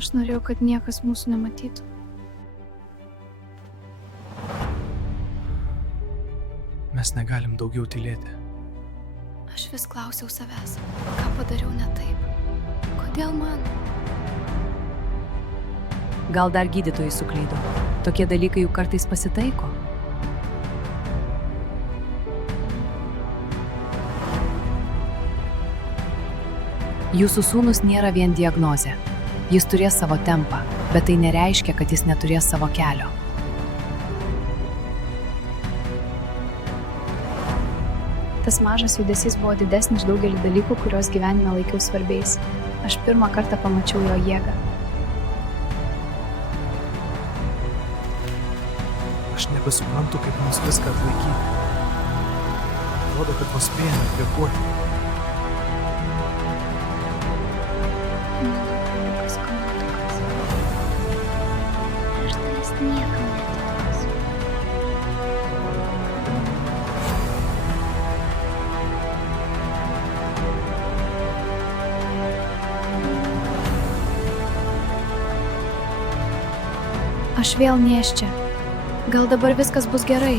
Aš norėjau, kad niekas mūsų nematytų. Mes negalim daugiau tylėti. Aš vis klausiau savęs, ką padariau ne taip. Kodėl man? Gal dar gydytojai suklydo. Tokie dalykai juk kartais pasitaiko. Jūsų sūnus nėra vien diagnozė. Jis turės savo tempą, bet tai nereiškia, kad jis neturės savo kelio. Tas mažas judesys buvo didesnis už daugelį dalykų, kuriuos gyvenime laikiau svarbiais. Aš pirmą kartą pamačiau jo jėgą. Aš nebesuprantu, kaip mums viską atlaikyti. Atrodo, kad vos spėjame kvėpuoti. Mano kamuoliukas. Aš tavęs niekam neatiduosiu. Aš vėl nėščia. Gal dabar viskas bus gerai?